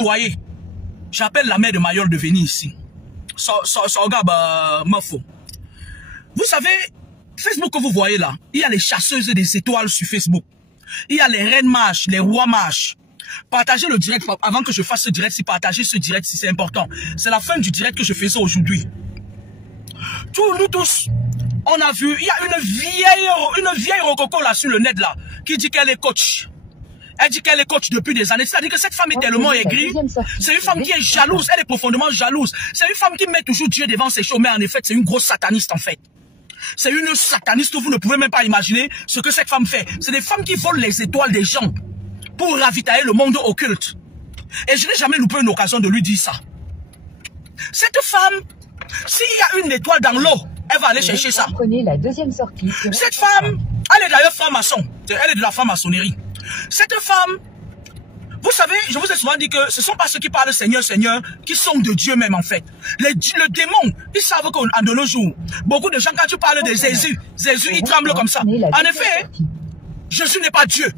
Voyez, j'appelle la mère de Mayol de venir ici. Vous savez, Facebook que vous voyez là, il y a les chasseuses des étoiles sur Facebook. Il y a les reines mages, les rois mages. Partagez le direct avant que je fasse ce direct, partagez ce direct si c'est important. C'est la fin du direct que je faisais aujourd'hui. Nous tous, on a vu, il y a une vieille rococo là sur le net là, qui dit qu'elle est coach. Elle dit qu'elle est coach depuis des années. C'est-à-dire que cette femme est tellement aigrie. C'est une femme qui est jalouse. Elle est profondément jalouse. C'est une femme qui met toujours Dieu devant ses choses. Mais en effet, c'est une grosse sataniste en fait. C'est une sataniste. Vous ne pouvez même pas imaginer ce que cette femme fait. C'est des femmes qui volent les étoiles des gens pour ravitailler le monde occulte. Et je n'ai jamais loupé une occasion de lui dire ça. Cette femme, s'il y a une étoile dans l'eau, elle va aller chercher ça. Prenez la deuxième sortie. Cette femme, elle est d'ailleurs franc-maçon. Elle est de la franc-maçonnerie. Cette femme, vous savez, je vous ai souvent dit que ce ne sont pas ceux qui parlent Seigneur, Seigneur, qui sont de Dieu même en fait. Le démon, ils savent qu'en de nos jours, beaucoup de gens, quand tu parles de Jésus, il tremble comme ça. En effet, Jésus n'est pas Dieu.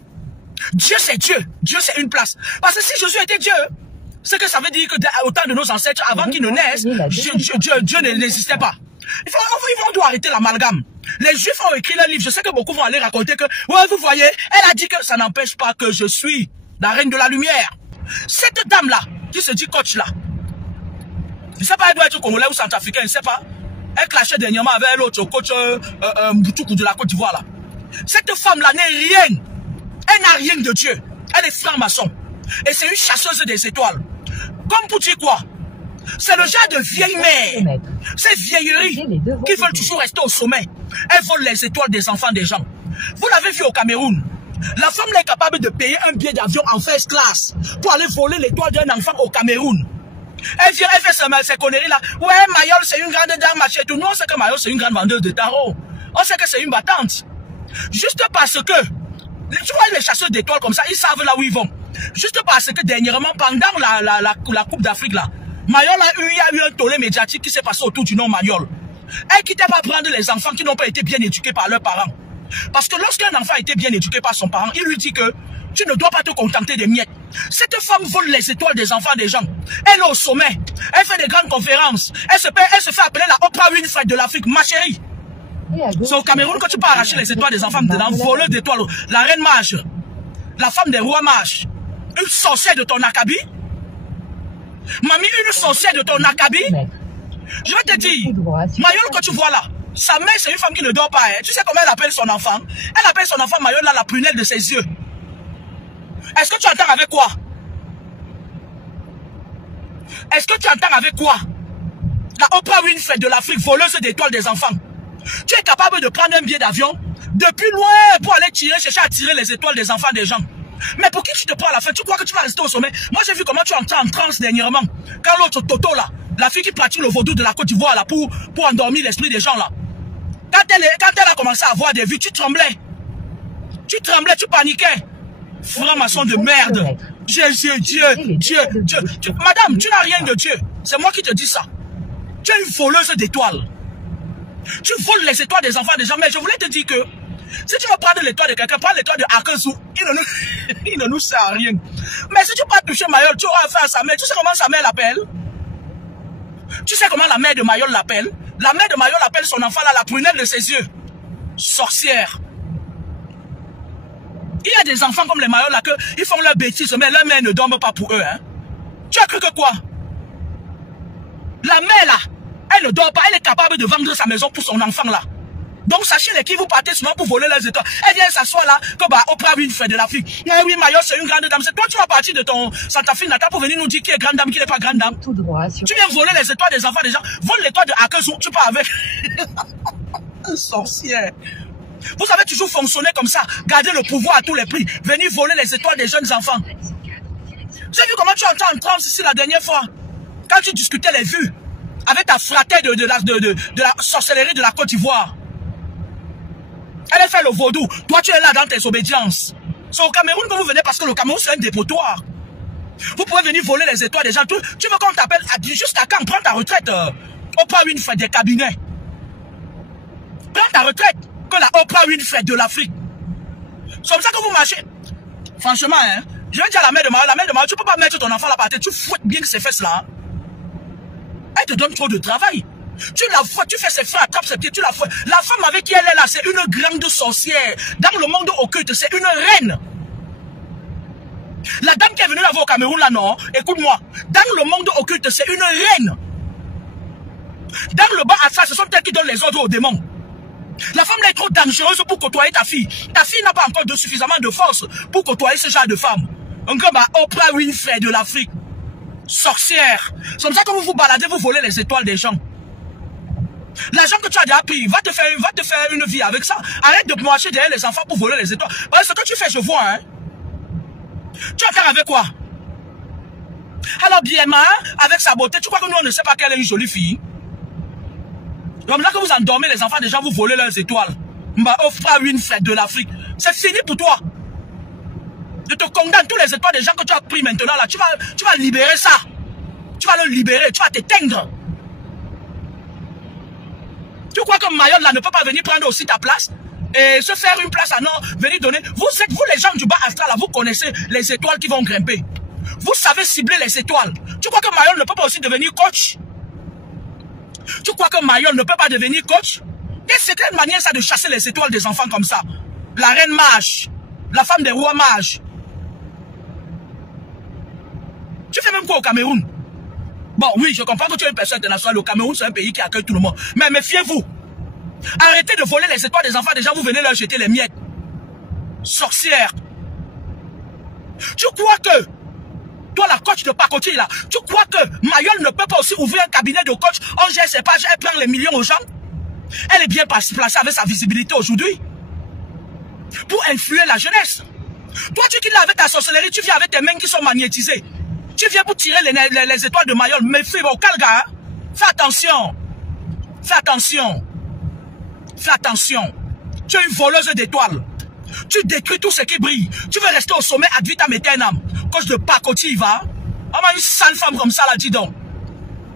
Dieu c'est Dieu. Dieu c'est une place. Parce que si Jésus était Dieu, c'est que ça veut dire que au temps de nos ancêtres, avant qu'ils ne naissent, Dieu n'existait pas. On doit arrêter l'amalgame. Les Juifs ont écrit le livre. Je sais que beaucoup vont aller raconter que, ouais, vous voyez, elle a dit que ça n'empêche pas que je suis la reine de la lumière. Cette dame-là, qui se dit coach là, je ne sais pas, elle doit être congolais ou centrafricain, je ne sais pas. Elle clashait dernièrement avec l'autre coach Mboutouk de la Côte d'Ivoire là. Cette femme-là n'est rien. Elle n'a rien de Dieu. Elle est franc-maçon. Et c'est une chasseuse des étoiles. Comme pour dire quoi? C'est le genre de vieille mère, ces vieilleries qui veulent toujours rester au sommet. Elles volent les étoiles des enfants des gens. Vous l'avez vu au Cameroun. La femme est capable de payer un billet d'avion en first class pour aller voler l'étoile d'un enfant au Cameroun. Elle vient, elle fait ces conneries là. Ouais, Mayol c'est une grande dame, machin. Tout le monde sait que Mayol c'est une grande vendeuse de tarot. On sait que c'est une battante. Juste parce que, tu vois les chasseurs d'étoiles comme ça, ils savent là où ils vont. Juste parce que dernièrement, pendant la Coupe d'Afrique là, Mayol il y a eu un tollé médiatique qui s'est passé autour du nom Mayol. Elle quittait pas prendre les enfants qui n'ont pas été bien éduqués par leurs parents. Parce que lorsqu'un enfant a été bien éduqué par son parent, il lui dit que tu ne dois pas te contenter des miettes. Cette femme vole les étoiles des enfants des gens. Elle est au sommet. Elle fait des grandes conférences. Elle se fait appeler la Oprah Winfrey de l'Afrique. Ma chérie. C'est au Cameroun que tu peux arracher les étoiles des enfants dedans, voler d'étoiles. La reine mage. La femme des rois mages. Une sorcière de ton acabit. Mamie, une sorcière de ton acabit. Je vais te dire, Mayol que tu vois là, sa mère c'est une femme qui ne dort pas. Hein. Tu sais comment elle appelle son enfant? Elle appelle son enfant Mayol là, la prunelle de ses yeux. Est-ce que tu entends avec quoi? Est-ce que tu entends avec quoi? La Oprah Winfrey de l'Afrique, voleuse d'étoiles des enfants. Tu es capable de prendre un billet d'avion depuis loin pour aller chercher à tirer les étoiles des enfants des gens. Mais pour qui tu te prends à la fin? Tu crois que tu vas rester au sommet? Moi j'ai vu comment tu entres en transe dernièrement. Quand l'autre Toto là, la fille qui pratique le vaudou de la Côte d'Ivoire là pour endormir l'esprit des gens là. Quand elle a commencé à avoir des vues, tu tremblais. Tu tremblais, tu paniquais. Franc-maçon de merde. Dieu. Madame, tu n'as rien de Dieu. C'est moi qui te dis ça. Tu es une voleuse d'étoiles. Tu voles les étoiles des enfants des gens. Mais je voulais te dire que si tu veux prendre l'étoile de quelqu'un, prends l'étoile de Akazu. Il ne nous sert à rien. Mais si tu peux toucher Mayol, tu auras affaire à sa mère. Tu sais comment sa mère l'appelle? Tu sais comment la mère de Mayol l'appelle? La mère de Mayol appelle son enfant là, la prunelle de ses yeux. Sorcière. Il y a des enfants comme les Mayol là, ils font leur bêtise, mais leur mère ne dorme pas pour eux. Hein. Tu as cru que quoi? La mère là, elle ne dort pas, elle est capable de vendre sa maison pour son enfant là. Donc sachez les qui vous partez souvent pour voler les étoiles. Elle vient s'asseoir là, comme Oprah Winfrey de l'Afrique. Eh oui, Mayol c'est une grande dame. C'est toi tu vas partir de ton Santa Fe natal pour venir nous dire qui est grande dame, qui n'est pas grande dame. Tout droit, sur... Tu viens voler les étoiles des enfants des gens. Vole l'étoile de Akazu, tu pars avec. Un sorcière. Vous avez toujours fonctionné comme ça. Gardez le pouvoir à tous les prix. Venir voler les étoiles des jeunes enfants. J'ai vu comment tu entends en transe ici la dernière fois. Quand tu discutais les vues avec ta fratère de la sorcellerie de la Côte d'Ivoire. Elle a fait le vaudou. Toi, tu es là dans tes obédiences. C'est au Cameroun que vous venez parce que le Cameroun, c'est un dépotoir. Vous pouvez venir voler les étoiles des gens. Tu veux qu'on t'appelle jusqu'à quand? Prends ta retraite. Oprah Winfrey des cabinets. Prends ta retraite. Que la Oprah Winfrey de l'Afrique. C'est comme ça que vous marchez. Franchement, hein, Je vais dire à la mère de Mario, tu peux pas mettre ton enfant là par terre, tu fouettes bien ses fesses là. Elle te donne trop de travail. Tu la fouettes, tu fais ses freins, attrape ses pieds, tu la fouettes. La femme avec qui elle est là, c'est une grande sorcière. Dans le monde occulte, c'est une reine. La dame qui est venue là-bas au Cameroun là, non, écoute-moi. Dans le monde occulte, c'est une reine. Dans le bas à ça, ce sont elles qui donnent les ordres aux démons. La femme là est trop dangereuse pour côtoyer ta fille. Ta fille n'a pas encore suffisamment de force pour côtoyer ce genre de femme. Un comme Oprah Winfrey de l'Afrique. Sorcière. C'est comme ça que vous vous baladez, vous volez les étoiles des gens. L'argent que tu as déjà pris, va te faire une vie avec ça. Arrête de marcher derrière les enfants pour voler les étoiles. Parce que ce que tu fais, je vois, hein. Tu as faire avec quoi? Alors bien, avec sa beauté, tu crois que nous on ne sait pas qu'elle est une jolie fille? Comme là que vous endormez les enfants, déjà vous volez leurs étoiles. Oprah Winfrey de l'Afrique. C'est fini pour toi. Je te condamne tous les étoiles des gens que tu as pris maintenant là. Tu vas libérer ça. Tu vas le libérer, tu vas t'éteindre. Tu crois que Mayol là ne peut pas venir prendre aussi ta place et se faire une place à non, venir donner. Vous les gens du bas astral là, vous connaissez les étoiles qui vont grimper. Vous savez cibler les étoiles. Tu crois que Mayol ne peut pas aussi devenir coach? Tu crois que Mayol ne peut pas devenir coach? Et c'est quelle manière ça de chasser les étoiles des enfants comme ça? La reine mage, la femme des rois mages. Tu fais même quoi au Cameroun? Bon, oui, je comprends que tu es une personne internationale. Le Cameroun, c'est un pays qui accueille tout le monde. Mais méfiez-vous. Arrêtez de voler les étoiles des enfants. Déjà, vous venez leur jeter les miettes. Sorcière. Tu crois que, toi, la coach de Pacotier, là, tu crois que Mayol ne peut pas aussi ouvrir un cabinet de coach? On gère ses pages, elle prend les millions aux gens. Elle est bien placée avec sa visibilité aujourd'hui. Pour influer la jeunesse. Toi, tu quittes là avec ta sorcellerie, tu viens avec tes mains qui sont magnétisées. Tu viens pour tirer les étoiles de Mayol. Mais fais au calga. Fais attention. Fais attention. Fais attention. Tu es une voleuse d'étoiles. Tu détruis tout ce qui brille. Tu veux rester au sommet ad vitam aeternam. Coach de Pacotier, va. Ah, une sale femme comme ça, là, dis donc.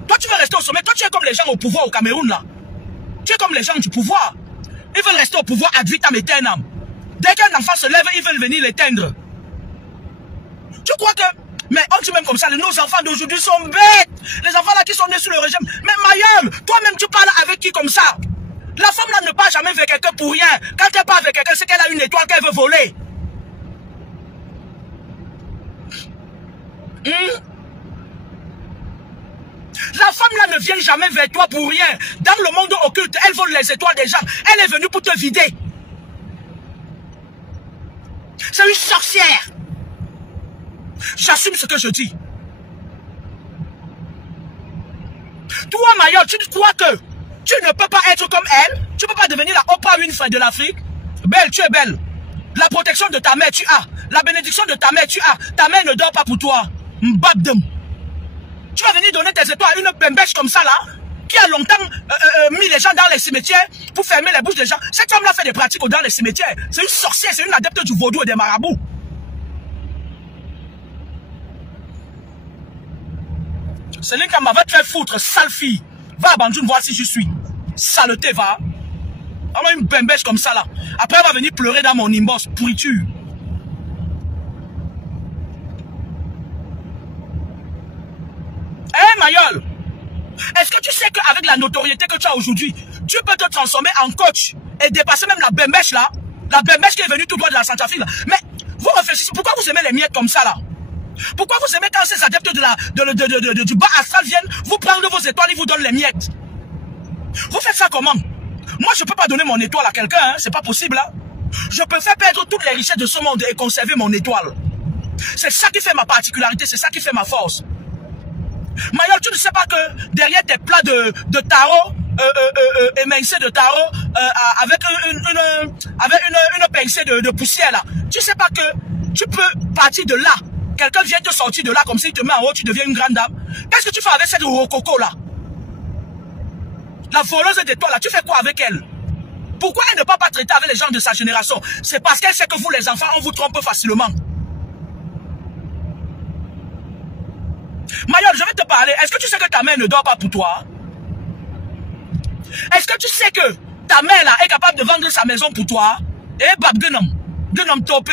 Toi, tu veux rester au sommet. Toi, tu es comme les gens au pouvoir au Cameroun, là. Tu es comme les gens du pouvoir. Ils veulent rester au pouvoir ad vitam aeternam. Dès qu'un enfant se lève, ils veulent venir l'éteindre. Tu crois que... Mais on dit même comme ça, nos enfants d'aujourd'hui sont bêtes. Les enfants là qui sont nés sous le régime. Mais Mayol, toi-même tu parles avec qui comme ça? La femme là ne part jamais avec quelqu'un pour rien. Quand elle part avec quelqu'un, c'est qu'elle a une étoile qu'elle veut voler. La femme là ne vient jamais vers toi pour rien. Dans le monde occulte, elle vole les étoiles des gens. Elle est venue pour te vider. C'est une sorcière. J'assume ce que je dis. Toi, Mayol, tu crois que tu ne peux pas être comme elle? Tu ne peux pas devenir la Oprah Winfrey de l'Afrique? Belle, tu es belle. La protection de ta mère, tu as. La bénédiction de ta mère, tu as. Ta mère ne dort pas pour toi. Mbabdem. Tu vas venir donner tes étoiles à une bembèche comme ça, là, qui a longtemps mis les gens dans les cimetières pour fermer les bouches des gens. Cette femme-là fait des pratiques dans les cimetières. C'est une sorcière, c'est une adepte du vaudou et des marabouts. Céline Kamba va te faire foutre, sale fille. Va à Banjoun voir si je suis. Saleté, va. Alors une bembèche comme ça là. Après elle va venir pleurer dans mon inbox. Pourriture. Hé Mayol, est-ce que tu sais qu'avec la notoriété que tu as aujourd'hui, tu peux te transformer en coach et dépasser même la bembèche là? La bembèche qui est venue tout droit de la Centrafrique là. Mais vous réfléchissez, pourquoi vous aimez les miettes comme ça là? Pourquoi vous aimez quand ces adeptes du bas astral viennent vous prendre vos étoiles, ils vous donnent les miettes? Vous faites ça comment? Moi, je ne peux pas donner mon étoile à quelqu'un, hein? C'est pas possible. Hein? Je peux faire perdre toutes les richesses de ce monde et conserver mon étoile. C'est ça qui fait ma particularité, c'est ça qui fait ma force. Mayol, tu ne sais pas que derrière tes plats de tarot, émincés de tarot, avec une pincée de poussière là, tu sais pas que tu peux partir de là. Quelqu'un vient te sortir de là comme s'il te met en haut, tu deviens une grande dame. Qu'est-ce que tu fais avec cette rococo là? La voleuse d'étoiles là, tu fais quoi avec elle? Pourquoi elle ne peut pas traiter avec les gens de sa génération? C'est parce qu'elle sait que vous les enfants, on vous trompe facilement. Mayol, je vais te parler. Est-ce que tu sais que ta mère ne dort pas pour toi? Est-ce que tu sais que ta mère là est capable de vendre sa maison pour toi? Eh, bab, genom topé.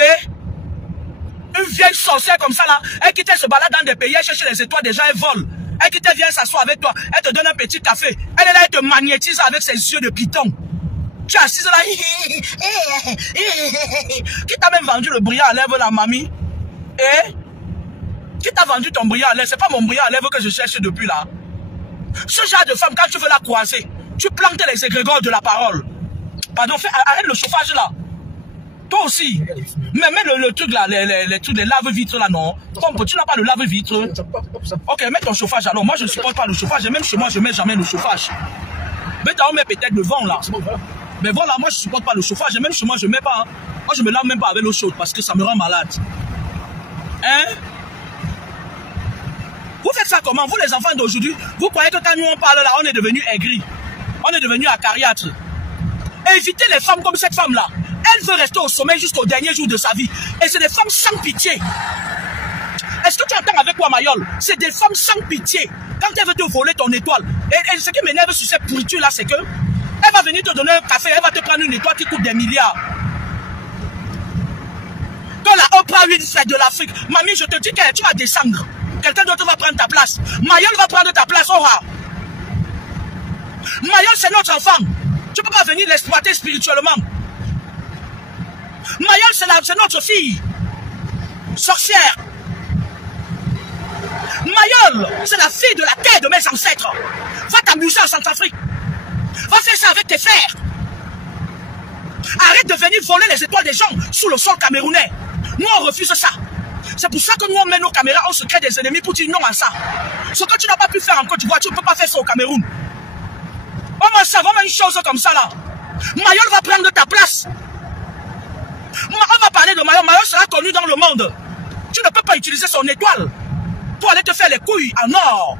Une vieille sorcière comme ça là, elle qui te se balade dans des pays, elle cherche les étoiles, déjà elle vole. Elle qui te vient s'asseoir avec toi, elle te donne un petit café. Elle est là, elle te magnétise avec ses yeux de python. Tu es assise là. Qui t'a même vendu le brillant à lèvres la mamie? Eh? Qui t'a vendu ton brillant à lèvres? C'est pas mon brillant à lèvres que je cherche depuis là. Ce genre de femme, quand tu veux la croiser, tu plantes les égrégores de la parole. Pardon, arrête le chauffage là. Toi aussi. Mais mets le truc là, les trucs, les lave-vitres là, non. Comme tu n'as pas le lave-vitre. Ok, mets ton chauffage alors. Moi, je ne supporte pas le chauffage. Et même chez moi, je ne mets jamais le chauffage. Mais t'en mets peut-être le vent là. Mais voilà, moi, je ne supporte pas le chauffage. Et même chez moi, je ne mets pas. Hein. Moi, je ne me lave même pas avec l'eau chaude parce que ça me rend malade. Hein? Vous faites ça comment? Vous, les enfants d'aujourd'hui, vous croyez que quand nous on parle là, on est devenu aigri. On est devenu acariâtre. Évitez les femmes comme cette femme-là. Elle veut rester au sommet jusqu'au dernier jour de sa vie. Et c'est des femmes sans pitié. Est-ce que tu entends avec quoi, Mayol? C'est des femmes sans pitié. Quand elle veut te voler ton étoile. Et ce qui m'énerve sur cette pourriture là, c'est que elle va venir te donner un café, elle va te prendre une étoile qui coûte des milliards. Quand la Oprah Winfrey de l'Afrique, mamie, je te dis que tu vas descendre. Quelqu'un d'autre va prendre ta place. Mayol va prendre ta place, Ora. Mayol, c'est notre enfant. Tu ne peux pas venir l'exploiter spirituellement. Mayol, c'est notre fille. Sorcière. Mayol, c'est la fille de la terre de mes ancêtres. Va t'amuser en Centrafrique. Va faire ça avec tes frères. Arrête de venir voler les étoiles des gens sous le sol camerounais. Nous, on refuse ça. C'est pour ça que nous, on met nos caméras, on se crée des ennemis pour dire non à ça. Ce que tu n'as pas pu faire en Côte d'Ivoire, tu ne peux pas faire ça au Cameroun. On va savoir une chose comme ça là. Mayol va prendre ta place. On va parler de Mayol. Mayol sera connu dans le monde. Tu ne peux pas utiliser son étoile pour aller te faire les couilles en or.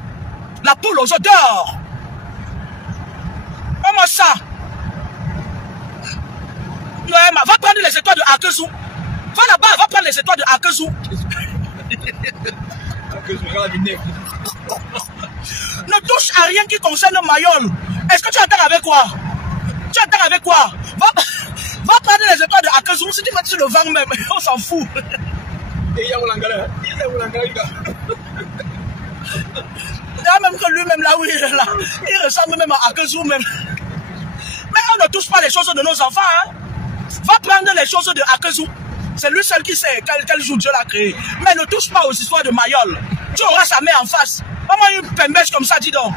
La poule aux œufs d'or. Comment ça? Va prendre les étoiles de Akezou. Va là-bas, va prendre les étoiles de Akezou. Ne touche à rien qui concerne Mayol. Est-ce que tu entends avec quoi? Tu entends avec quoi? Va prendre les étoiles de Akezou. Si tu vas sur le vent même, on s'en fout. Même que lui-même là où il est là, il ressemble même à Akezou même. Mais on ne touche pas les choses de nos enfants. Hein? Va prendre les choses de Akezou. C'est lui seul qui sait quel jour Dieu l'a créé. Mais ne touche pas aux histoires de Mayol. Tu auras sa main en face. Comment une pembèche comme ça, dis donc.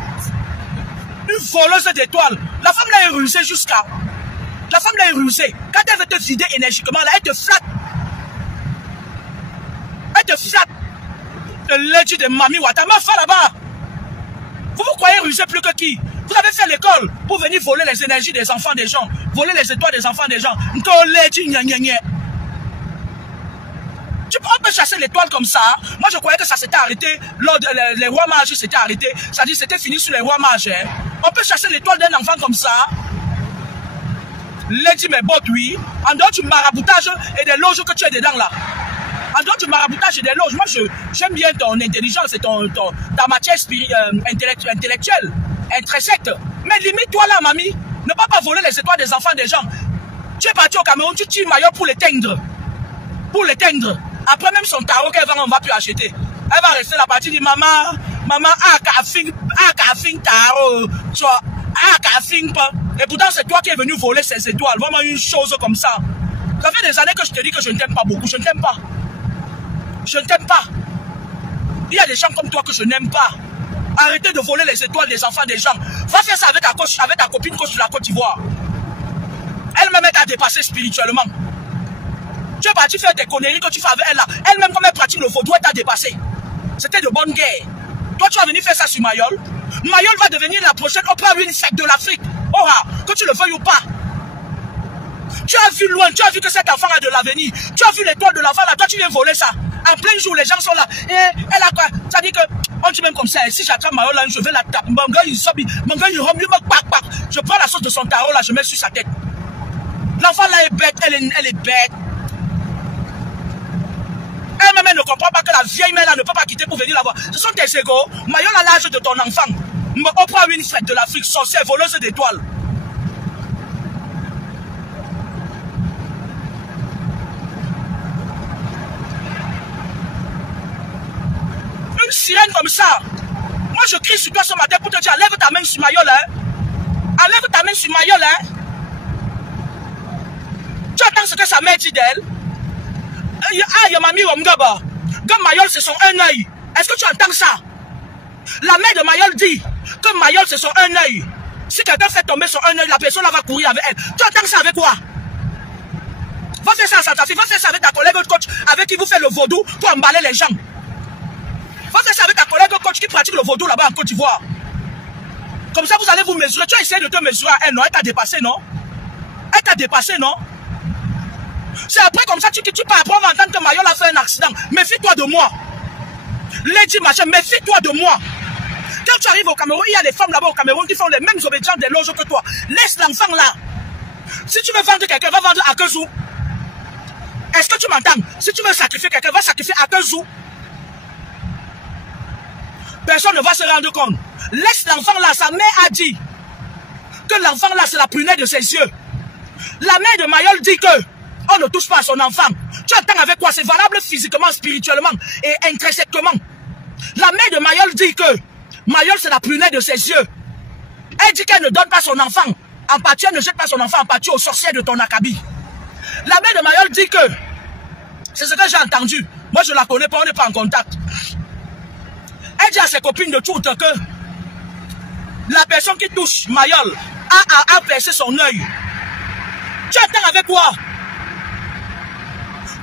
Une voleuse d'étoiles. La femme là est rusée jusqu'à. La femme là est rusée. Quand elle veut te vider énergiquement, là, elle te flatte. Elle te flatte. Le lait de Mami Wata. Ma femme là-bas. Vous croyez ruser plus que qui? Vous avez fait l'école pour venir voler les énergies des enfants des gens. Voler les étoiles des enfants des gens. On peut chasser l'étoile comme ça. Moi, je croyais que ça s'était arrêté lors les rois mages s'étaient arrêtés. C'est-à-dire c'était fini sur les rois mages. Hein. On peut chasser l'étoile d'un enfant comme ça. Lady mes bottes, oui. En dehors du maraboutage et des loges que tu es dedans là. En dehors du maraboutage et des loges, moi j'aime bien ton intelligence et ta matière intellectuelle, intrinsèque. Mais limite-toi là, mamie. Ne pas voler les étoiles des enfants des gens. Tu es parti au Cameroun, tu tires Mayol pour l'éteindre. Pour l'éteindre. Après même son tarot qu'elle va, on va plus acheter. Elle va rester là-bas, tu dis maman, tarot, tu vois, et pourtant c'est toi qui es venu voler ces étoiles. Vraiment une chose comme ça. Ça fait des années que je te dis que je ne t'aime pas beaucoup, je ne t'aime pas. Je ne t'aime pas. Il y a des gens comme toi que je n'aime pas. Arrêtez de voler les étoiles des enfants des gens. Va faire ça avec ta copine coach de la Côte d'Ivoire. Elle-même t'a dépassé spirituellement. Tu es parti faire des conneries que tu fais avec elle là. Elle-même, comme elle pratique le vaudou, elle t'a dépassé. C'était de bonne guerre. Toi, tu vas venir faire ça sur Mayol. Mayol va devenir la prochaine Oprah Winfrey de l'Afrique. Oh, que tu le veuilles ou pas. Tu as vu loin, tu as vu que cet enfant a de l'avenir. Tu as vu l'étoile de l'enfant là, toi tu viens voler ça. En plein jour, les gens sont là. Et elle a quoi? Ça dit que, on dit même comme ça, si j'attrape Mayol là, je vais la taper. Mon gars, il sobi. Mon gars, il remue, je prends la sauce de son tarot là, je mets sur sa tête. L'enfant là est bête, elle est bête. Elle-même ne comprend pas que la vieille mère là ne peut pas quitter pour venir la voir. Ce sont tes égos. Mayol a l'âge de ton enfant. Oprah Winfrey de l'Afrique, sorcière, voleuse d'étoiles. sirène comme ça. Moi, je crie sur toi ce matin pour te dire, enlève ta main sur Mayol, hein. Enlève ta main sur Mayol, hein. Tu entends ce que sa mère dit d'elle? Ah, Yamami Omgaba. Comme Mayol, c'est son un œil. Est-ce que tu entends ça? La mère de Mayol dit que Mayol, c'est son un œil. Si quelqu'un fait tomber son un œil, la personne va courir avec elle. Tu entends ça avec quoi? Va faire ça à Santa Fe, va faire ça avec ta collègue coach avec qui vous faites le vaudou pour emballer les gens. Va faire ça avec ta collègue coach qui pratique le vaudou là-bas en Côte d'Ivoire. Comme ça, vous allez vous mesurer. Tu as essayé de te mesurer à elle, non? Elle t'a dépassé, non? Elle t'a dépassé, non? C'est après comme ça que tu peux apprendre à entendre que Mayol a fait un accident. Méfie-toi de moi. Lady machin, méfie-toi de moi. Quand tu arrives au Cameroun, il y a des femmes là-bas au Cameroun qui font les mêmes obédiences des loges que toi. Laisse l'enfant là. Si tu veux vendre quelqu'un, va vendre à Kezou. Est-ce que tu m'entends? Si tu veux sacrifier quelqu'un, va sacrifier à Kezou. Personne ne va se rendre compte. Laisse l'enfant là. Sa mère a dit que l'enfant là, c'est la prunelle de ses yeux. La mère de Mayol dit que on ne touche pas à son enfant. Tu entends avec quoi? C'est valable physiquement, spirituellement et intrinsèquement. La mère de Mayol dit que Mayol, c'est la prunelle de ses yeux. Elle dit qu'elle ne donne pas son enfant en pâture, elle ne jette pas son enfant en pâture aux sorcières de ton acabit. La mère de Mayol dit que, c'est ce que j'ai entendu, moi je la connais pas, on n'est pas en contact. Elle dit à ses copines de toutes que la personne qui touche Mayol a percé son œil. Tu entends avec quoi?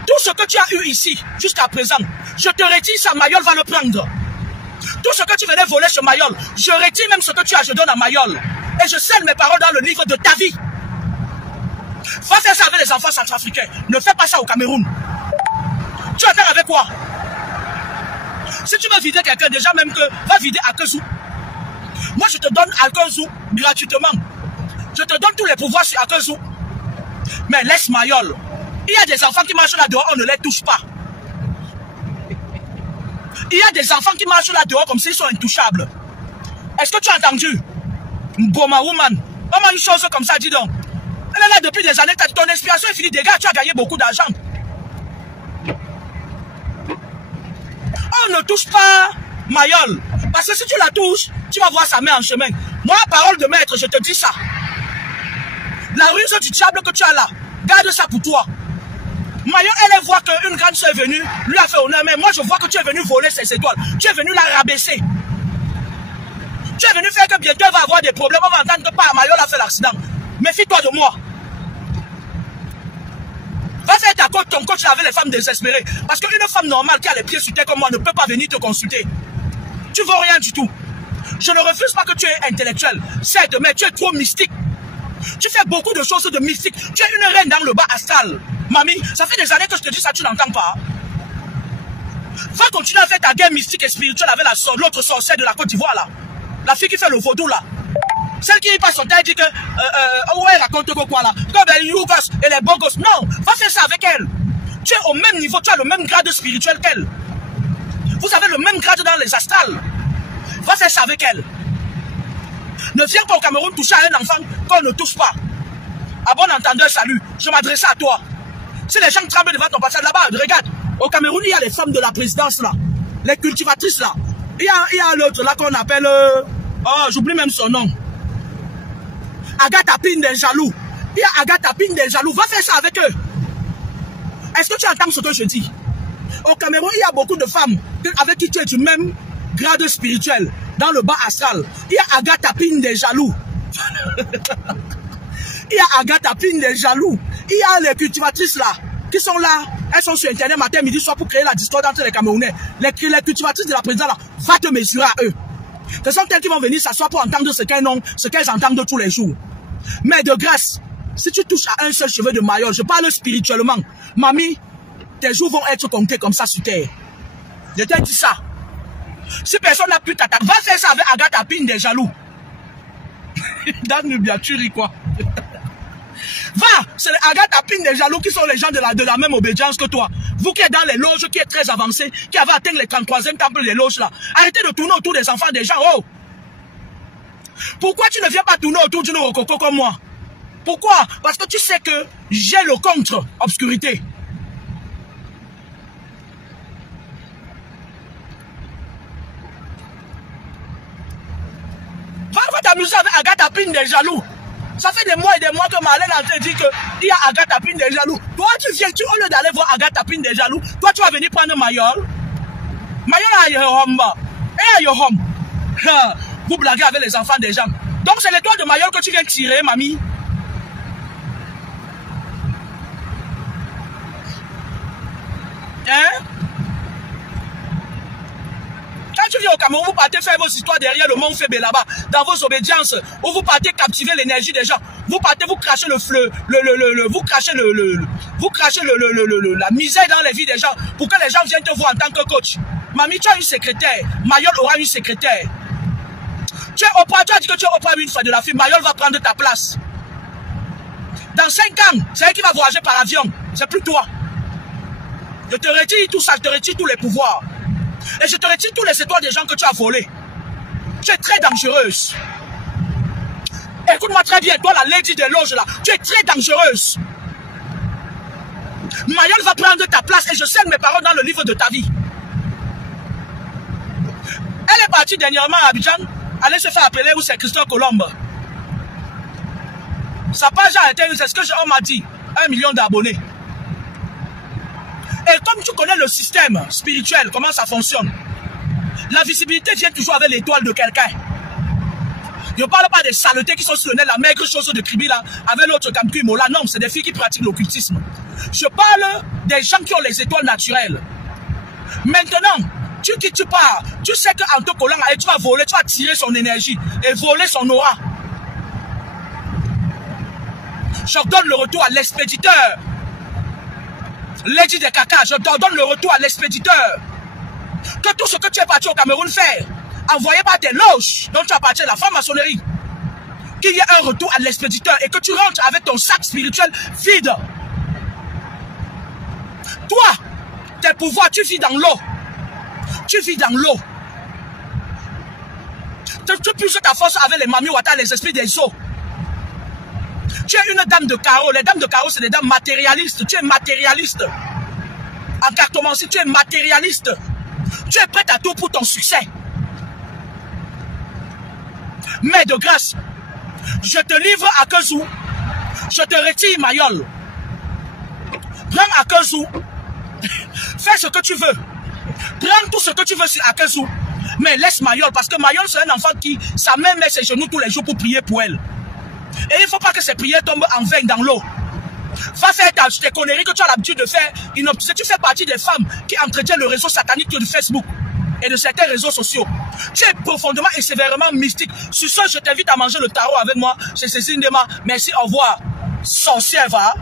Tout ce que tu as eu ici, jusqu'à présent, je te retire ça, Mayol va le prendre. Tout ce que tu venais voler chez Mayol, je retire même ce que tu as, je donne à Mayol. Et je scelle mes paroles dans le livre de ta vie. Va faire ça avec les enfants centrafricains. Ne fais pas ça au Cameroun. Tu entends avec quoi? Si tu veux vider quelqu'un, déjà même que, va vider à Kezou. Moi, je te donne à Kezou gratuitement. Je te donne tous les pouvoirs sur Kezou. Mais laisse Mayol. Il y a des enfants qui marchent là dehors, on ne les touche pas. Il y a des enfants qui marchent là dehors comme s'ils sont intouchables. Est-ce que tu as entendu? Boma woman. Comment une chose comme ça, dis donc? Elle est là depuis des années, ton inspiration est finie. Des gars, tu as gagné beaucoup d'argent. On ne touche pas Mayol. Parce que si tu la touches, tu vas voir sa main en chemin. Moi, parole de maître, je te dis ça. La ruse du diable que tu as là, garde ça pour toi. Mayol, elle voit qu'une grande soeur est venue, lui a fait honneur, mais moi je vois que tu es venu voler ses étoiles. Tu es venu la rabaisser. Tu es venu faire que bientôt elle va avoir des problèmes. On va entendre que pas Mayol a fait l'accident. Méfie-toi de moi. Va faire ta coach, ton coach avec les femmes désespérées. Parce qu'une femme normale qui a les pieds sur terre comme moi ne peut pas venir te consulter. Tu ne vaux rien du tout. Je ne refuse pas que tu es intellectuel. Certes, mais tu es trop mystique. Tu fais beaucoup de choses de mystique. Tu es une reine dans le bas astral. Mamie, ça fait des années que je te dis ça, tu n'entends pas. Va continuer à faire ta guerre mystique et spirituelle avec l'autre sorcière de la Côte d'Ivoire là. La fille qui fait le vaudou là. Celle qui passe son temps et dit que ouais, elle raconte quoi là. Comme les yougos et les bogos. Non, va faire ça avec elle. Tu es au même niveau, tu as le même grade spirituel qu'elle. Vous avez le même grade dans les astrales. Va faire ça avec elle. Ne viens pas au Cameroun toucher à un enfant qu'on ne touche pas. À bon entendeur, salut. Je m'adresse à toi. Si les gens tremblent devant ton passage là-bas, regarde. Au Cameroun, il y a les femmes de la présidence là. Les cultivatrices là. Il y a l'autre là qu'on appelle... oh, j'oublie même son nom. Agatha Pine des Jaloux. Il y a Agatha Pine des Jaloux. Va faire ça avec eux. Est-ce que tu entends ce que je dis? Au Cameroun, il y a beaucoup de femmes avec qui tu es du même grade spirituel. Dans le bas astral. Il y a Agatha Pine des Jaloux. Il y a Agatha Pine des Jaloux. Il y a les cultivatrices là. Qui sont là. Elles sont sur internet matin, midi, soir pour créer la discorde entre les Camerounais. Les cultivatrices de la présidence là. Va te mesurer à eux. Ce sont elles qui vont venir s'asseoir pour entendre ce qu'elles entendent tous les jours. Mais de grâce, si tu touches à un seul cheveu de Mayol, je parle spirituellement. Mamie, tes jours vont être comptés comme ça sur terre. Je t'ai dit ça. Si personne n'a pu t'attaquer, va faire ça avec Agatha Pine des Jaloux. Dans Nubia, tu ris quoi? Va, c'est les Agatha Pine des Jaloux qui sont les gens de la même obédience que toi. Vous qui êtes dans les loges, qui êtes très avancés, qui avez atteint les 33e temples des loges là. Arrêtez de tourner autour des enfants des gens. Oh! Pourquoi tu ne viens pas tourner autour d'une rococo comme moi? Pourquoi? Parce que tu sais que j'ai le contre obscurité. s'amuser avec Agatha Pine des jaloux. Ça fait des mois et des mois que Marlène Antey dit qu'il y a Agatha Pine des jaloux. Toi, tu viens, au lieu d'aller voir Agatha Pine des jaloux, toi, tu vas venir prendre Mayol. Mayol a Yohom. Et Yohom. Vous blaguez avec les enfants des gens. Donc, c'est l'étoile de Mayol que tu viens tirer, mamie. Hein? Quand tu viens au Cameroun, vous partez faire vos histoires derrière le Mont Fébé là-bas, dans vos obédiences, où vous partez captiver l'énergie des gens. Vous partez, vous crachez vous crachez la misère dans les vies des gens pour que les gens viennent te voir en tant que coach. Mamie, tu as une secrétaire. Mayol aura une secrétaire. Tu es Oprah, tu as dit que tu es Oprah une fois de la fille. Mayol va prendre ta place. Dans 5 ans, c'est elle qui va voyager par avion. C'est plus toi. Je te retire tout ça, je te retire tous les pouvoirs. Et je te retire tous les étoiles des gens que tu as volés. Tu es très dangereuse. Écoute-moi très bien, toi la lady des loges là, tu es très dangereuse. Mayol va prendre ta place et je scelle mes paroles dans le livre de ta vie. Elle est partie dernièrement à Abidjan, aller se faire appeler où c'est Christophe Colombe. Sa page a été, c'est ce que on m'a dit, 1 million d'abonnés. Et comme tu connais le système spirituel, comment ça fonctionne, la visibilité vient toujours avec l'étoile de quelqu'un. Je ne parle pas des saletés qui sont sur le nez, la maigre chose de Kribi là, avec l'autre Kamku Mola. Non, c'est des filles qui pratiquent l'occultisme. Je parle des gens qui ont les étoiles naturelles. Maintenant, tu pars, tu sais qu'en te collant, tu vas voler, tu vas tirer son énergie et voler son aura. Je donne le retour à l'expéditeur. Lady des caca, je te donne le retour à l'expéditeur. Que tout ce que tu es parti au Cameroun faire, envoyé par tes loges dont tu appartiens à la franc-maçonnerie, qu'il y ait un retour à l'expéditeur et que tu rentres avec ton sac spirituel vide. Toi, tes pouvoirs, tu vis dans l'eau. Tu vis dans l'eau. Tu puisses ta force avec les mamies Ouattara, les esprits des eaux. Tu es une dame de carreau. Les dames de carreau, c'est des dames matérialistes. Tu es matérialiste. En cartomancie, tu es matérialiste. Tu es prête à tout pour ton succès. Mais de grâce, je te livre à Kezou. Je te retire Mayol. Prends à Kezou. Fais ce que tu veux. Prends tout ce que tu veux sur Akezou. Mais laisse Mayol, parce que Mayol, c'est un enfant qui, sa mère met ses genoux tous les jours pour prier pour elle. Et il ne faut pas que ces prières tombent en vain dans l'eau. Va faire tes conneries que tu as l'habitude de faire. Tu fais partie des femmes qui entretiennent le réseau satanique de Facebook et de certains réseaux sociaux. Tu es profondément et sévèrement mystique. Sur ce, je t'invite à manger le tarot avec moi chez Cécile Ndema. Merci, au revoir. Sorcière, va.